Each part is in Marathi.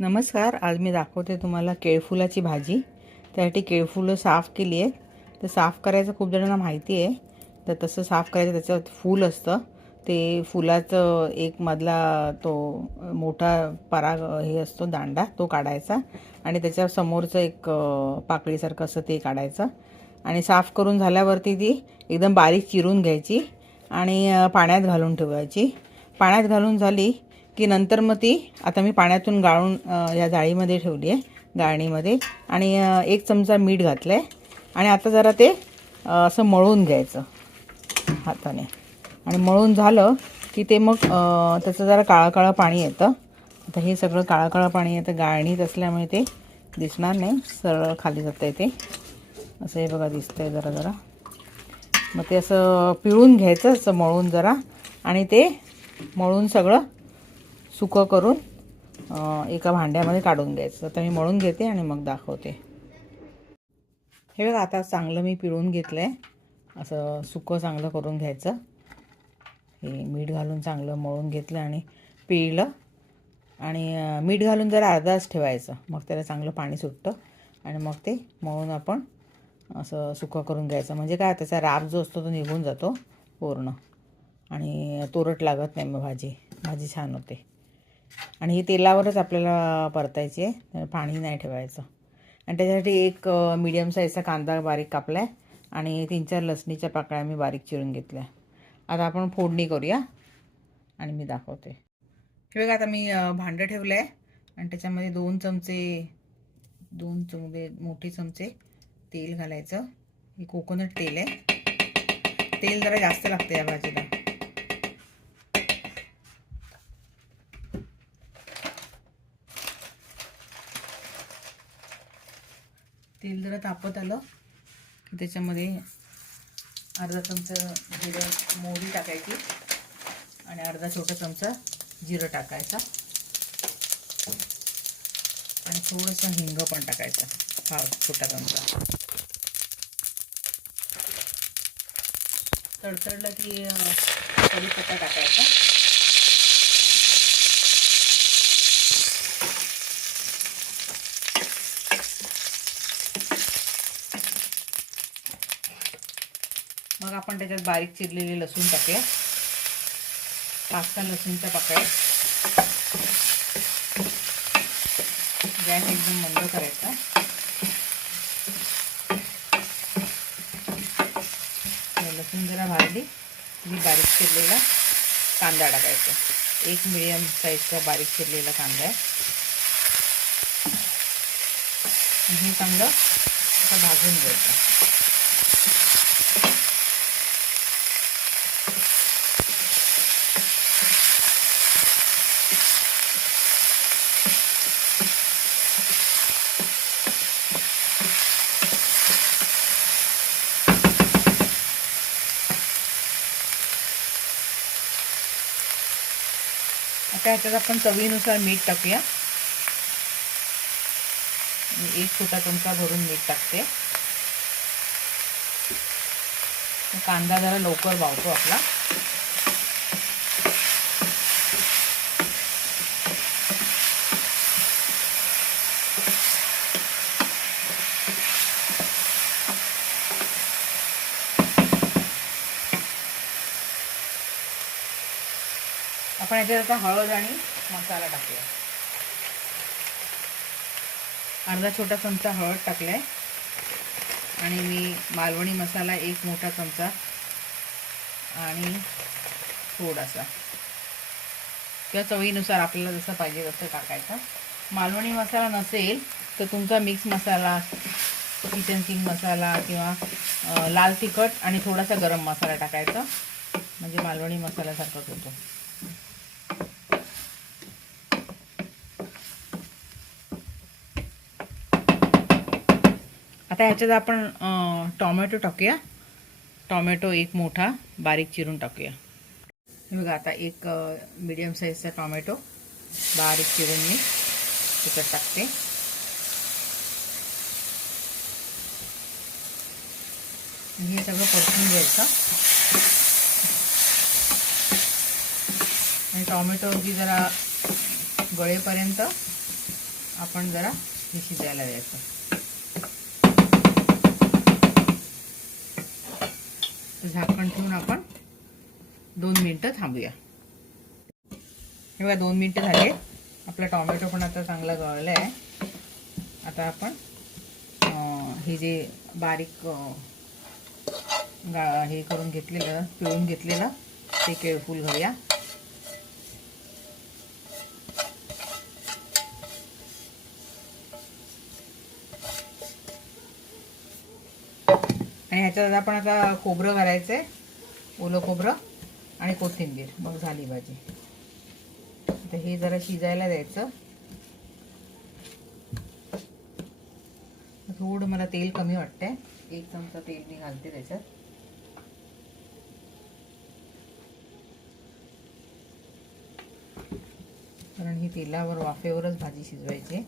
नमस्कार. आज मी दाखवते तुम्हाला केळफुलाची भाजी. त्यासाठी केळफुलं साफ केली आहेत. तर साफ करायचं खूप जणांना माहिती आहे. तर तसं साफ करायचं, त्याचं फूल असतं ते फुलाचं एक मधला तो मोठा पराग हे असतो दांडा, तो काढायचा आणि त्याच्या समोरचं एक पाकळीसारखं असं ते काढायचं आणि साफ करून झाल्यावरती ती एकदम बारीक चिरून घ्यायची आणि पाण्यात घालून ठेवायची. पाण्यात घालून झाली की नंतर मग ती आता मी पाण्यातून गाळून या जाळीमध्ये ठेवली आहे, गाळणीमध्ये, आणि 1 चमचा मीठ घातलं आहे. आणि आता जरा ते असं मळून घ्यायचं हाताने. आणि मळून झालं की ते मग त्याचं जरा काळं काळं पाणी येतं. आता हे सगळं काळं काळं पाणी येतं, गाळणीत असल्यामुळे ते दिसणार नाही, सरळ खाली जातं आहे ते. असं हे बघा दिसतं आहे जरा जरा. मग ते असं पिळून घ्यायचं असं मळून जरा, आणि ते मळून सगळं सुकं करून एका भांड्यामध्ये काढून घ्यायचं. आता मी मळून घेते आणि मग दाखवते. हे बघा आता चांगलं मी पिळून घेतलं आहे. असं सुकं चांगलं करून घ्यायचं. हे मीठ घालून चांगलं मळून घेतलं आणि पिळलं. आणि मीठ घालून जरा अर्धा तास ठेवायचं, मग त्याला चांगलं पाणी सुटतं आणि मग ते मळून आपण असं सुकं करून घ्यायचं. म्हणजे काय, त्याचा राब जो असतो तो निघून जातो पूर्ण आणि तुरट लागत नाही, मग भाजी छान होते. आणि ही तेलावरच आपल्याला परतायची आहे, पाणी नाही ठेवायचं. आणि त्याच्यासाठी एक मीडियम साईजचा कांदा बारीक कापला आहे आणि 3-4 लसणीच्या पाकळ्या मी बारीक चिरून घेतल्या. आता आपण फोडणी करूया आणि मी दाखवते. हे बघा आता मी भांडं ठेवलं आहे आणि त्याच्यामध्ये 2 चमचे मोठे चमचे तेल घालायचं. हे कोकोनट तेल आहे. तेल जरा जास्त लागतं या भाजीला. तेल जरा तापत आलं की त्याच्यामध्ये अर्धा चमचा मोहरी टाकायची आणि अर्धा छोटा चमचा जिरं टाकायचा आणि थोडंसं हिंग पण टाकायचं, हा छोटा चमचा. तडतडलं की कढीपत्ता टाकायचा. मग आपण त्याच्यात बारीक चिरलेले लसूण टाकूया, 5-6 लसूणच्या पाकळ्या. गॅस एकदम मंद करायचा. लसूण जरा भाजली की बारीक चिरलेला कांदा टाकायचा. एक मीडियम साईजचा बारीक चिरलेला कांदा आहे. हे चांगलं आता भाजून घ्यायचं. आता ह्याच्यात आपण चवीनुसार मीठ टाकूया. 1 छोटा चमचा भरून मीठ टाकते. कांदा जरा लवकर भावतो आपला. आपण याच्यात आता हळद आणि मसाला टाकूया. अर्धा छोटा चमचा हळद टाकलाय आणि मी मालवणी मसाला 1 मोठा चमचा आणि थोडासा, किंवा चवीनुसार आपल्याला जसं पाहिजे तसं टाकायचं. मालवणी मसाला नसेल तर तुमचा मिक्स मसाला, किचन किंग मसाला किंवा लाल तिखट आणि थोडासा गरम मसाला टाकायचा, म्हणजे मालवणी मसाल्यासारखाच होतो. आता ह्याच्यात आपण टोमॅटो टाकूया. टोमॅटो 1 मोठा बारीक चिरून टाकूया. हे बघा आता एक मीडियम साईजचा टोमॅटो बारीक चिरून मी त्याच्यात टाकते. हे सगळं परतून घ्यायचं आणि टोमॅटो जरा गळेपर्यंत आपण जरा हे शिजायला द्यायचं. झाकण ठेवून आपण 2 मिनिटं थांबूया. हे बघा 2 मिनिटं झाले. आपला टोमॅटो पण आता चांगला गळला आहे. आता आपण हे जे बारीक हे करून घेतलेलं, पिळून घेतलेलं ते केळफूल घालूया. आणि ह्याच्यात आपण आता खोबरं घालायचंय, ओलं खोबरं आणि कोथिंबीर. मग झाली भाजी. आता हे जरा शिजायला द्यायचं. थोडं मला तेल कमी वाटतंय, 1 चमचा तेल मी घालते त्याच्यात. कारण ही तेलावर वाफेवरच भाजी शिजवायची.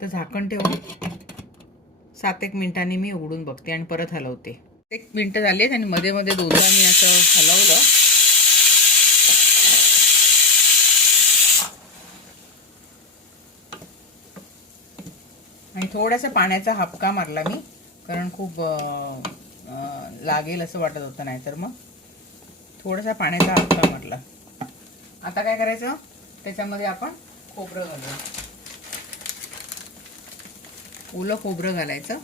तर झाकण ठेवून 7-1 मिनिटांनी मी उघडून बघते आणि परत हलवते. 1 मिनिट झाली आणि मध्ये मध्ये दोनदा मी असं हलवलं. आणि थोडासा पाण्याचा हापका मारला मी, कारण खूप लागेल असं वाटत होतं, नाही तर मग थोडासा पाण्याचा हापका मारला. आता काय करायचं, त्याच्यामध्ये आपण खोबरं घालूया. ओलं खोबरं घालायचं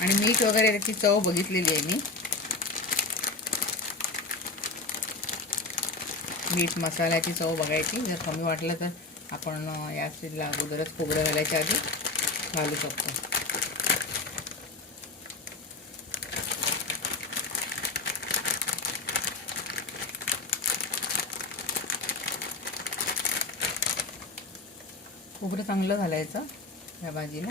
आणि मीठ वगैरे त्याची चव बघितलेली आहे मी. मीठ मसाल्याची चव बघायची. जर कमी वाटलं तर आपण या स्टेजला अगोदरच खोबरं घालायच्या आधी घालू शकतो. खोबरं चांगलं घालायचं या भाजीला.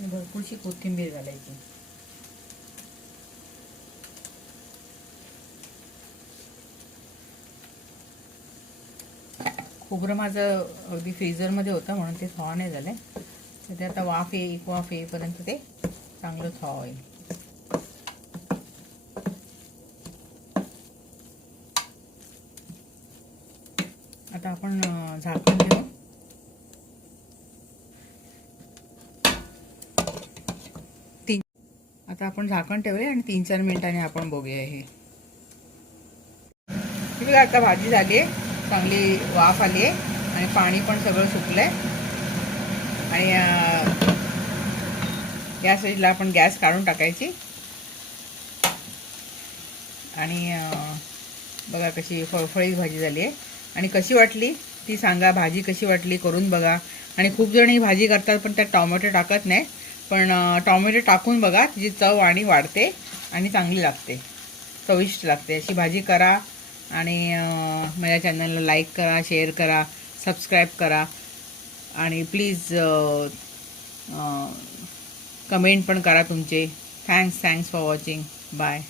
भरपूरशी कोथिंबीर घालायची. खोबरं माझं अगदी फ्रीजरमध्ये होतं म्हणून ते थॉ नाही झालं. तर ते आता एक वाफ येईपर्यंत ते चांगलं थॉ होईल. आता आपण झाकण देऊ. आता आपण झाकण ठेवले आणि 3-4 मिनिटांनी आपण बघूया. हे बघा आता भाजी झाली आहे, चांगली वाफ आली आहे आणि पाणी पण सगळं सुकलं आहे. आणि या साईडला आपण गॅस काढून टाकायची. आणि बघा कशी फळफळीत भाजी झाली आहे. आणि कशी वाटली ती सांगा. भाजी कशी वाटली करून बघा. आणि खूप जण ही भाजी करतात पण त्यात टोमॅटो टाकत नाही, पण टोमॅटो टाकून बघा, तिची चव आणि वाढते आणि चांगली लागते, चविष्ट लागते. अशी भाजी करा. आणि माझ्या चॅनलला लाईक करा, शेअर करा, सबस्क्राईब करा. आणि प्लीज कमेंट पण करा तुमचे. Thanks for watching. बाय.